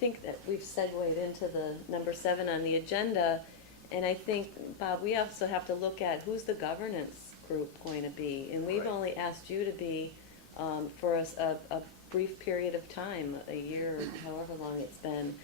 think that we've segued into the number 7 on the agenda, and I think, Bob, we also have to look at who's the governance group going to be, and we've Right. only asked you to be for a brief period of time, a year, or however long it's been.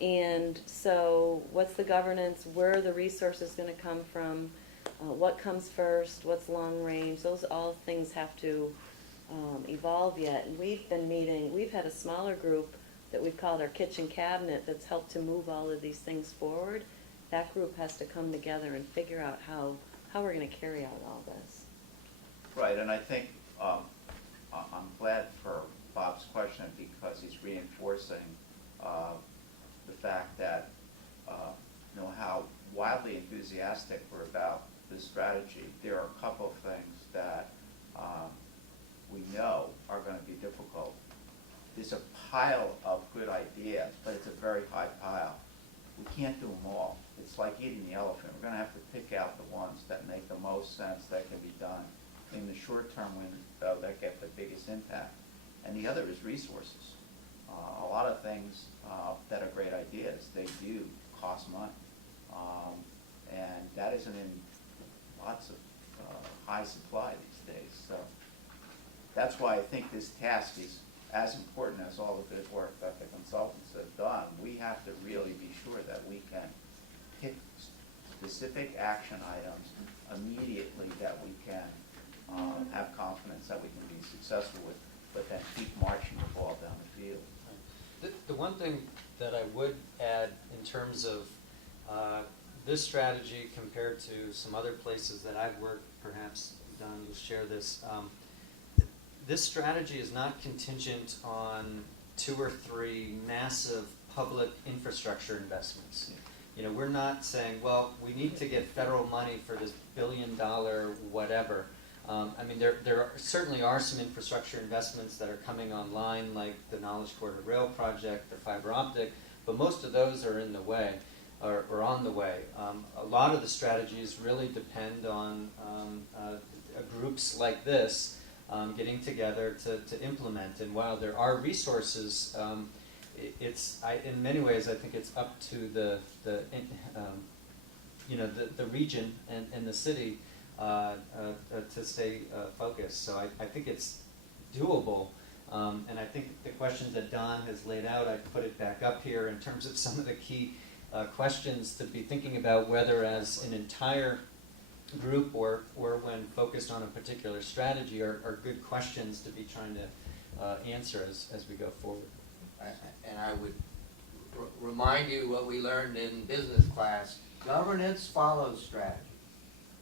And so what's the governance, where are the resources going to come from, what comes first, what's long range, those all things have to evolve yet. And we've been meeting, we've had a smaller group that we've called our kitchen cabinet that's helped to move all of these things forward. That group has to come together and figure out how we're going to carry out all this. Right, and I think I'm glad for Bob's question because he's reinforcing the fact that how wildly enthusiastic we're about this strategy. There are a couple of things that we know are going to be difficult. There's a pile of good ideas, but it's a very high pile. We can't do them all. It's like eating the elephant. We're going to have to pick out the ones that make the most sense that can be done in the short term window that get the biggest impact. And the other is resources. A lot of things that are great ideas, they do cost money. And that isn't in lots of high supply these days. So that's why I think this task is as important as all the good work that the consultants have done. We have to really be sure that we can pick specific action items immediately that we can have confidence that we can be successful with, but then keep marching the ball down the field. The one thing that I would add in terms of this strategy compared to some other places that I've worked, perhaps Don will share this, this strategy is not contingent on 2 or 3 massive public infrastructure investments. Yeah. You know, we're not saying, well, we need to get federal money for this billion-dollar whatever. I mean, there certainly are some infrastructure investments that are coming online, like the Knowledge Corridor Rail project, the fiber optic, but most of those are in the way, or on the way. A lot of the strategies really depend on groups like this getting together to implement. And while there are resources, in many ways, I think it's up to the region and the city to stay focused. So I think it's doable, and I think the questions that Don has laid out, I put it back up here in terms of some of the key questions to be thinking about, whether as an entire group or when focused on a particular strategy, are good questions to be trying to answer as we go forward. And I would remind you what we learned in business class: governance follows strategy,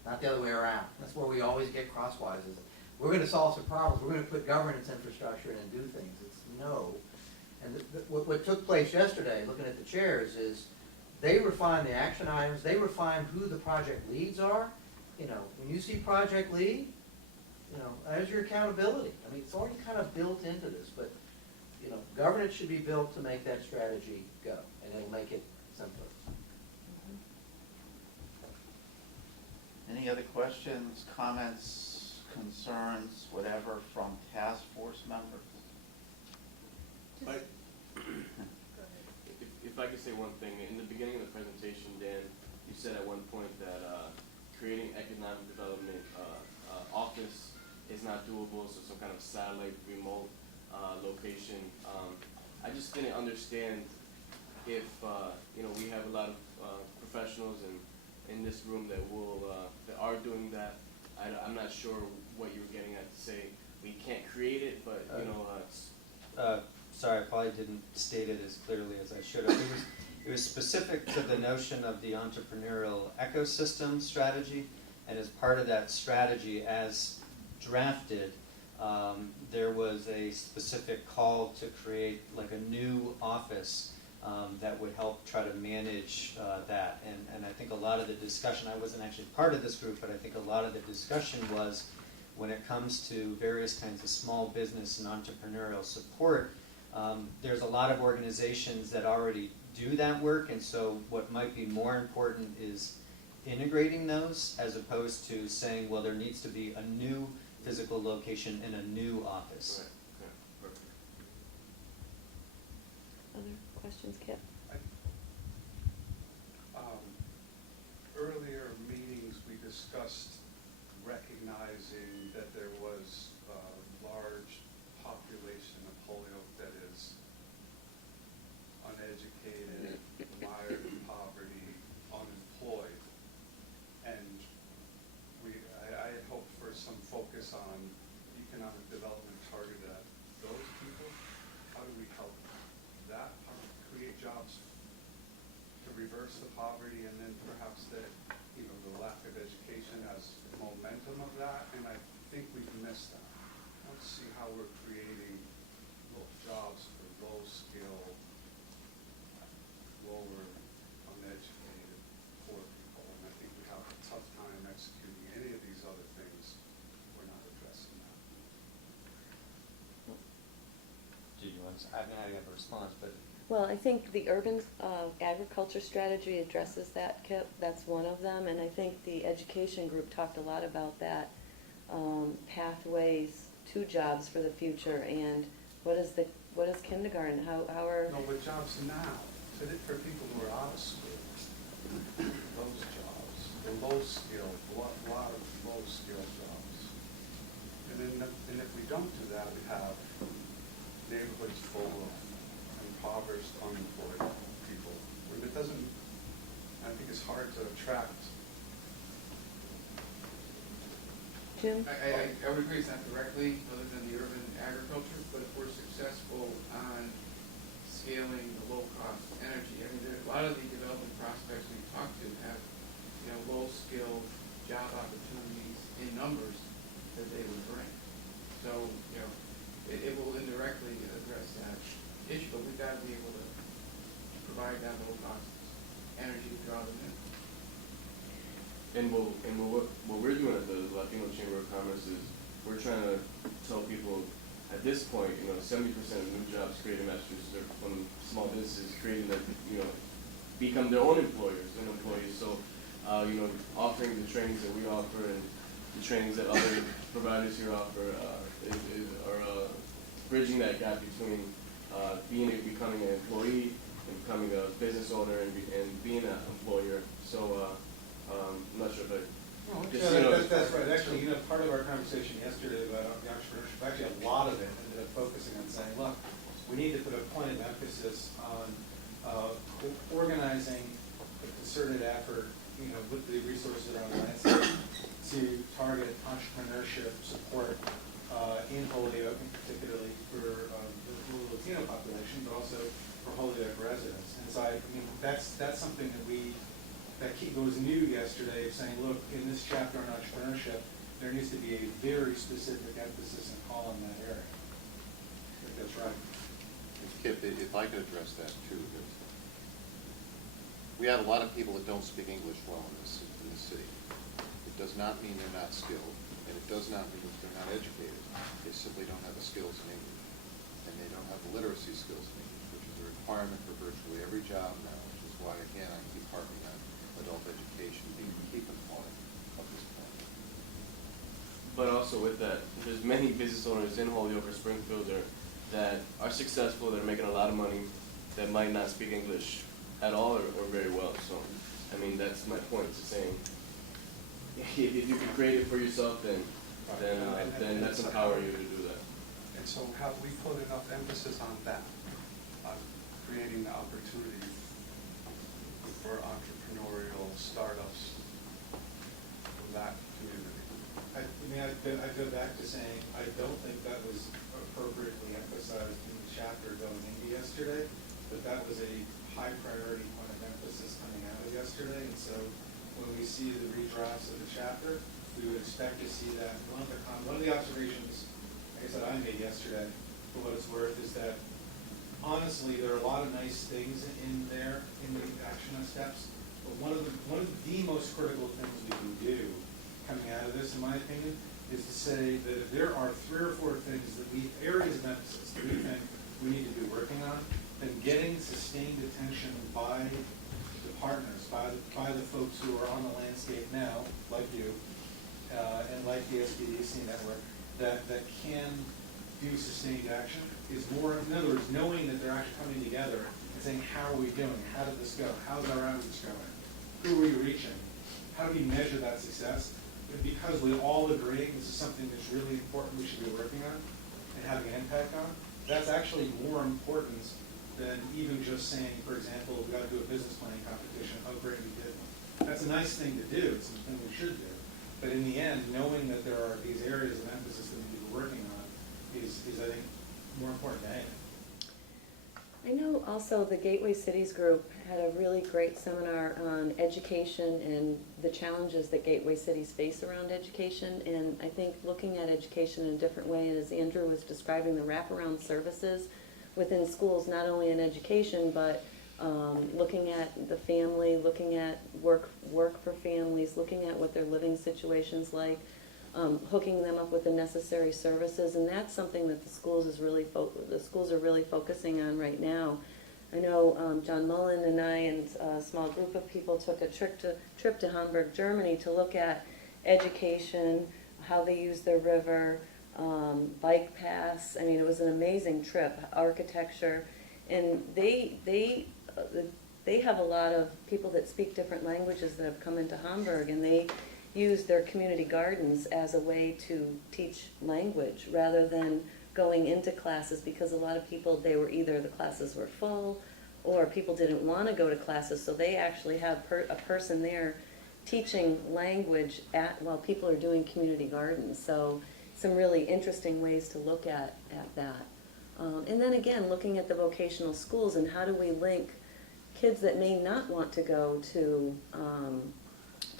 not the other way around. That's where we always get crosswise. Is we're going to solve some problems, we're going to put governance infrastructure in and do things. It's no. And what took place yesterday, looking at the chairs, is they refined the action items, they refined who the project leads are. You know, when you see project lead, you know, there's your accountability. I mean, it's already kind of built into this, but you know, governance should be built to make that strategy go, and it'll make it simpler. Any other questions, comments, concerns, whatever, from task force members? If I could say one thing, in the beginning of the presentation, Dan, you said at one point that creating economic development office is not doable, so some kind of satellite remote location. I just didn't understand if we have a lot of professionals in this room that are doing that. I'm not sure what you were getting at to say we can't create it, but Sorry, I probably didn't state it as clearly as I should have. It was specific to the notion of the entrepreneurial ecosystem strategy, and as part of that strategy, as drafted, there was a specific call to create like a new office that would help try to manage that. And I think a lot of the discussion, I wasn't actually part of this group, but I think a lot of the discussion was when it comes to various kinds of small business and entrepreneurial support, there's a lot of organizations that already do that work, and so what might be more important is integrating those as opposed to saying, well, there needs to be a new physical location in a new office. Right. Okay. Perfect. Other questions, Kip? Earlier meetings, we discussed recognizing that there was a large population of Holyoke that is uneducated, mired in poverty, unemployed. And I had hoped for some focus on economic development targeted at those people. How do we help that? How do we create jobs to reverse the poverty, and then perhaps the lack of education as momentum of that? And I think we've missed that. I don't see how we're creating jobs for low-skill, lower, uneducated, poor people. And I think we have a tough time executing any of these other things. We're not addressing that. Do you want to, I mean, I have a response, but Well, I think the urban agriculture strategy addresses that, Kip. That's one of them, and I think the education group talked a lot about that, pathways to jobs for the future, and what is kindergarten? How are No, but jobs now, for people who are out of school, those jobs, the low-skilled, a lot of low-skilled jobs. And if we don't do that, we have neighborhoods full of impoverished, unemployed people. When it doesn't, I think it's hard to attract. Jim? I would agree it's not directly other than the urban agriculture, but if we're successful on scaling the low-cost energy, I mean, a lot of the development prospects we talk to have, low-skilled job opportunities in numbers that they would bring. So, it will indirectly address that issue, but we've got to be able to provide that low-cost energy to draw them in. And what we're doing at the Latino Chamber of Commerce is we're trying to tell people at this point, 70% of new jobs created in Massachusetts are from small businesses creating that, become their own employers and employees. So, offering the trainings that we offer and the trainings that other providers here offer are bridging that gap between becoming an employee and becoming a business owner and being an employer. So, I'm not sure if I. That's right. Actually, part of our conversation yesterday about the entrepreneurship, actually a lot of it ended up focusing on saying, look, we need to put a point of emphasis on organizing a concerted effort, with the resources around the landscape to target entrepreneurship support in Holyoke, and particularly for the Latino population, but also for Holyoke residents. And so, that's something that was new yesterday, of saying, look, in this chapter on entrepreneurship, there needs to be a very specific emphasis and call in that area. I think that's right. Kip, if I could address that too. We have a lot of people that don't speak English well in this city. It does not mean they're not skilled, and it does not mean they're not educated. They simply don't have the skills in English, and they don't have the literacy skills in English, which is a requirement for virtually every job now, which is why, again, I keep harping on adult education being the key component of this plan. But also with that, there's many business owners in Holyoke or Springfield that are successful, that are making a lot of money, that might not speak English at all or very well. So, that's my point to saying, if you can create it for yourself, then that's empowering you to do that. And so have we put enough emphasis on that, on creating the opportunity for entrepreneurial startups from that community? I go back to saying, I don't think that was appropriately emphasized in the chapter going into yesterday, but that was a high priority point of emphasis coming out of yesterday. And so when we see the redrafts of the chapter, we would expect to see that. One of the observations, like I said, I made yesterday, for what it's worth, is that honestly, there are a lot of nice things in there, in the action steps, but one of the most critical things we can do coming out of this, in my opinion, is to say that if there are 3 or 4 things areas of emphasis that we think we need to be working on, then getting sustained attention by the partners, by the folks who are on the landscape now, like you, and like the SBDC network, that can do sustained action is more, in other words, knowing that they're actually coming together and saying, how are we doing? How did this go? How's our outreach going? Who are we reaching? How do we measure that success? And because we all agree this is something that's really important we should be working on and having an impact on, that's actually more important than even just saying, for example, we got to do a business planning competition, how great we did. That's a nice thing to do, it's something we should do. But in the end, knowing that there are these areas of emphasis that we need to be working on is I think, more important than anything. I know also the Gateway Cities Group had a really great seminar on education and the challenges that gateway cities face around education. And I think looking at education in a different way, and as Andrew was describing, the wraparound services within schools, not only in education, but looking at the family, looking at work for families, looking at what their living situation's like, hooking them up with the necessary services, and that's something that the schools are really focusing on right now. I know John Mullen and I and a small group of people took a trip to Hamburg, Germany, to look at education, how they use their river, bike paths. I mean, it was an amazing trip. Architecture, and they have a lot of people that speak different languages that have come into Hamburg, and they use their community gardens as a way to teach language rather than going into classes, because a lot of people, the classes were full or people didn't want to go to classes, so they actually have a person there teaching language while people are doing community gardens. So some really interesting ways to look at that. And then again, looking at the vocational schools and how do we link kids that may not want to go to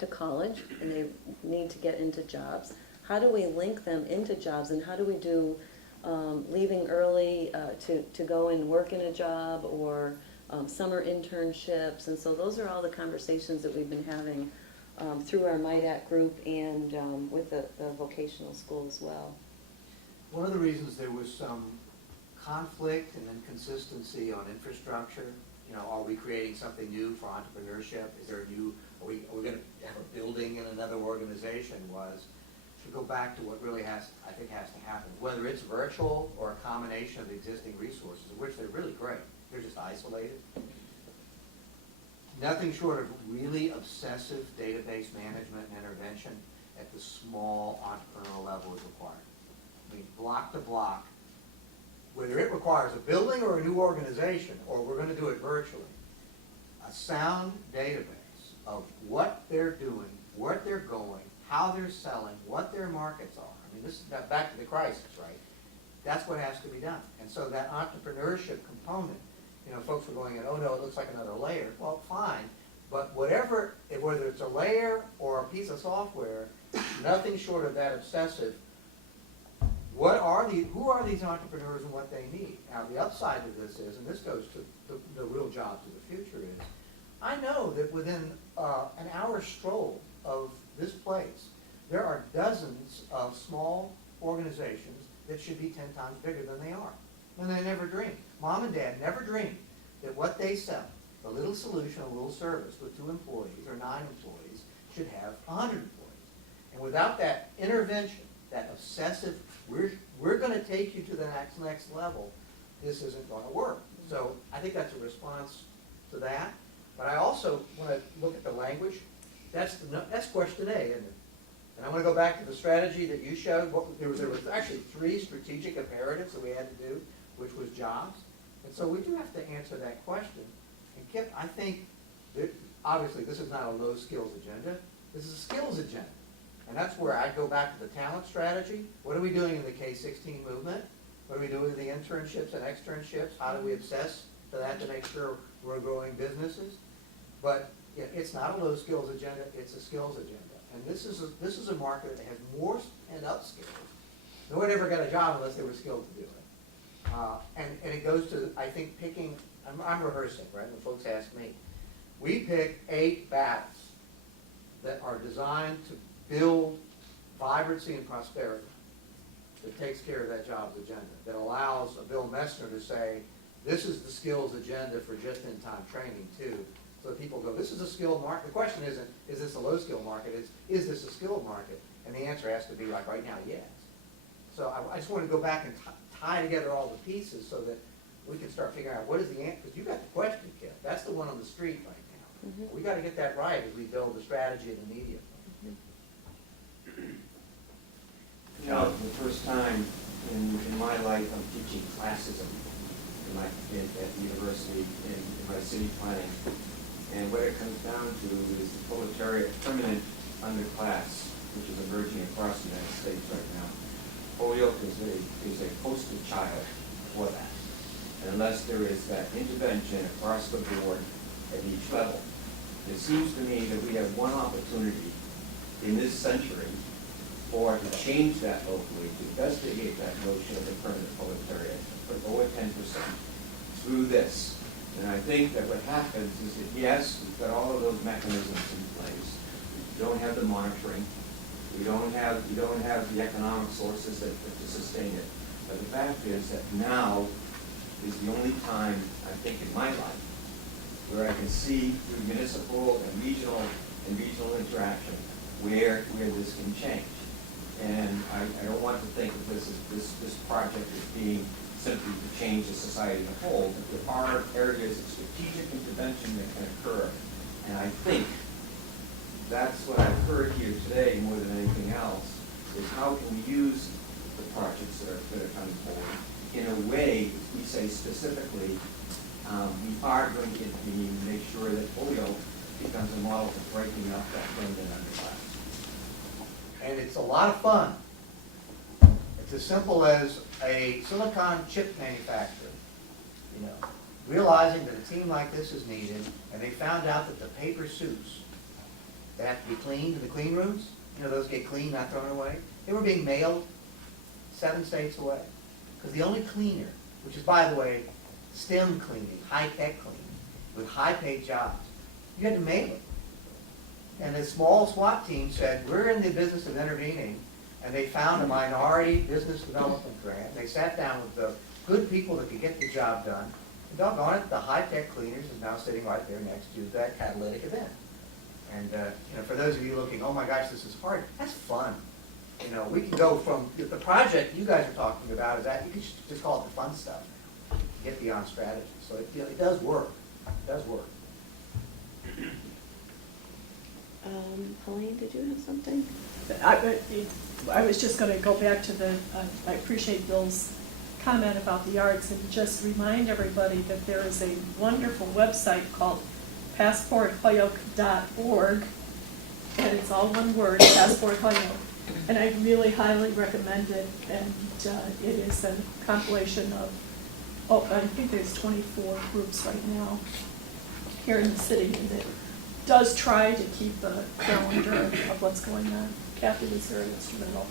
college and they need to get into jobs. How do we link them into jobs, and how do we do leaving early to go and work in a job, or summer internships? And so those are all the conversations that we've been having through our MIDAC group and with the vocational school as well. One of the reasons there was some conflict and inconsistency on infrastructure, are we creating something new for entrepreneurship? Is there are we going to have a building in another organization? Was to go back to what really has to happen, whether it's virtual or a combination of existing resources, of which they're really great. They're just isolated. Nothing short of really obsessive database management and intervention at the small entrepreneurial level is required. I mean, block to block, whether it requires a building or a new organization, or we're going to do it virtually, a sound database of what they're doing, what they're going, how they're selling, what their markets are. I mean, this is back to the crisis, right? That's what has to be done. And so that entrepreneurship component, folks were going, oh no, it looks like another layer. Well, fine, but whether it's a layer or a piece of software, nothing short of that obsessive. Who are these entrepreneurs and what they need? Now, the upside of this is, and this goes to the real job to the future, is I know that within an hour's stroll of this place, there are dozens of small organizations that should be 10 times bigger than they are. And they never dreamed. Mom and Dad never dreamed that what they sell, a little solution, a little service with 2 employees or 9 employees, should have 100 employees. And without that intervention, that obsessive, we're going to take you to the next level, this isn't going to work. So I think that's a response to that. But I also want to look at the language. That's question A, isn't it? And I want to go back to the strategy that you showed. There was actually 3 strategic imperatives that we had to do, which was jobs. And so we do have to answer that question. And Kip, I think that obviously this is not a low skills agenda. This is a skills agenda. And that's where I go back to the talent strategy. What are we doing in the K-16 movement? What are we doing with the internships and externships? How do we obsess to that to make sure we're growing businesses? But it's not a low skills agenda, it's a skills agenda. And this is a market that has more and up skills. No one ever got a job unless they were skilled to do it. And it goes to, I think, picking, I'm rehearsing, right, when folks ask me. We pick 8 battles that are designed to build vibrancy and prosperity that takes care of that jobs agenda, that allows a Bill Messner to say, this is the skills agenda for just-in-time training, too. So that people go, this is a skilled market. The question isn't, is this a low-skill market? It's, is this a skilled market? And the answer has to be, like right now, yes. So I just want to go back and tie together all the pieces so that we can start figuring out what is the answer, because you got the question, Kim, that's the one on the street right now. Mhm. We gotta get that right as we build the strategy of the media. You know, the first time in my life, I'm teaching classism at the university in my city planning. And what it comes down to is the proletariat permanent underclass, which is emerging across the United States right now. Holyoke is a poster child for that. And unless there is that intervention across the board at each level, it seems to me that we have one opportunity in this century or to change that locally, to investigate that notion of the permanent proletariat for over 10% through this. And I think that what happens is that, yes, we've got all of those mechanisms in place. We don't have the monitoring. We don't have the economic sources that to sustain it. But the fact is that now is the only time, I think, in my life where I can see through municipal and regional interaction where this can change. And I don't want to think that this project is being simply to change the society as a whole, but there are areas of strategic intervention that can occur. And I think that's what I've heard here today more than anything else, is how can we use the projects that are coming forward in a way, we say specifically, we are going to make sure that Holyoke becomes a model for breaking up that permanent underclass. And it's a lot of fun. It's as simple as a silicon chip manufacturer, you know, realizing that a team like this is needed, and they found out that the paper suits that have to be cleaned in the clean rooms, you know, those get cleaned, not thrown away, they were being mailed 7 states away. Because the only cleaner, which is, by the way, STEM cleaning, high-tech cleaning, with high-paid jobs, you had to mail it. And a small SWAT team said, we're in the business of intervening, and they found a minority business development grant. They sat down with the good people that could get the job done. And doggone it, the high-tech cleaners is now sitting right there next to that catalytic event. And you know, for those of you looking, oh my gosh, this is hard, that's fun. You know, we can go from, the project you guys are talking about is that, you can just call it the fun stuff, get beyond strategy. So it does work, it does work. Pauline, did you have something? I was just going to go back to I appreciate Bill's comment about the arts and just remind everybody that there is a wonderful website called passportholyoke.org, and it's all one word, Passport Holyoke. And I really highly recommend it, and it is a compilation of, I think there's 24 groups right now here in the city, and it does try to keep a calendar of what's going on. Kathy was very instrumental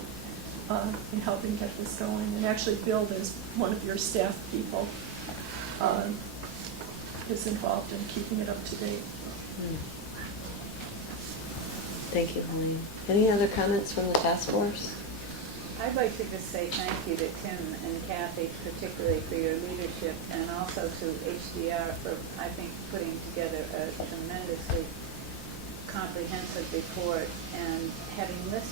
in helping get this going. And actually, Bill is one of your staff people, is involved in keeping it up to date. Thank you, Pauline. Any other comments from the task force? I'd like to just say thank you to Tim and Kathy, particularly for your leadership, and also to HDR for, I think, putting together a tremendously comprehensive report. And having read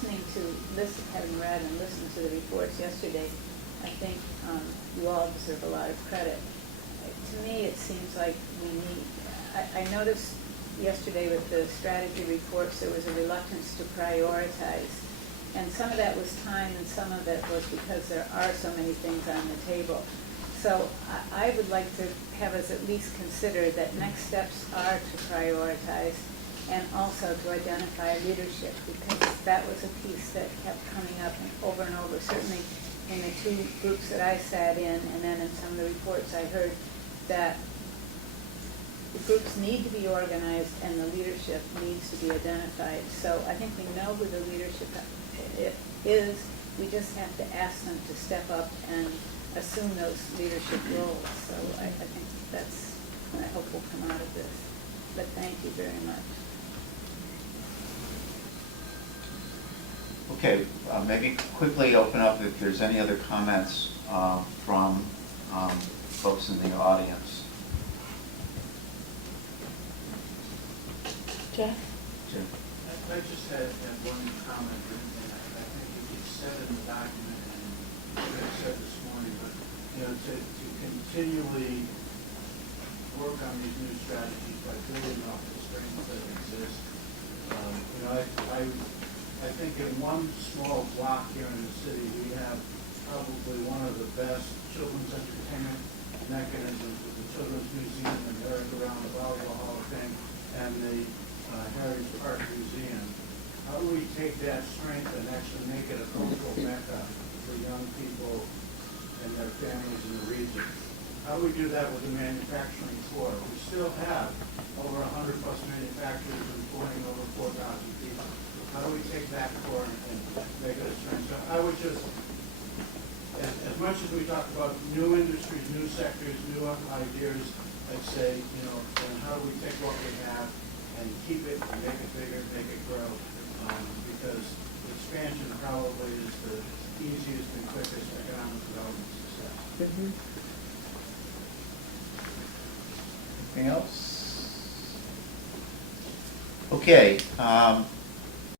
and listened to the reports yesterday, I think you all deserve a lot of credit. To me, it seems like we need, I noticed yesterday with the strategy reports, there was a reluctance to prioritize. And some of that was time, and some of it was because there are so many things on the table. So I would like to have us at least consider that next steps are to prioritize and also to identify leadership, because that was a piece that kept coming up over and over, certainly in the 2 groups that I sat in, and then in some of the reports I heard that the groups need to be organized and the leadership needs to be identified. So I think we know who the leadership is. We just have to ask them to step up and assume those leadership roles. So I think that's what I hope will come out of this. But thank you very much. Okay, maybe quickly open up if there's any other comments from folks in the audience. Jeff? Jim? I just had one comment, and I think it was said in the document, and you guys said this morning, but, you know, to continually work on these new strategies by building off the strengths that exist. You know, I think in one small block here in the city, we have probably one of the best children's entertainment mechanisms with the Children's Museum and merry-go-round, the Volleyball Hall of Fame, and the Heritage Park Museum. How do we take that strength and actually make it a cultural mecca for young people and their families in the region? How do we do that with the manufacturing core? We still have over 100+ manufacturers employing over 4,000 people. How do we take that core and make it a strength? So I would just, as much as we talk about new industries, new sectors, new ideas, I'd say, you know, and how do we take what we have and keep it and make it bigger, make it grow? Because expansion probably is the easiest and quickest economic development success. Anything else? Okay,